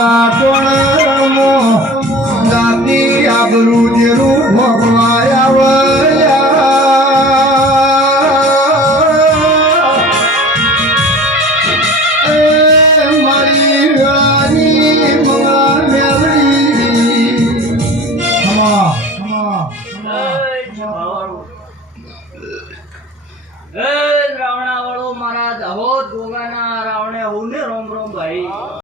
મારા કોણ રમો જાતિ આબરૂ જેરું ભોગવાયા મારી વેળાની મંગળા મેળવી રાવણા વાળો મારા દાહોદ ગોગાના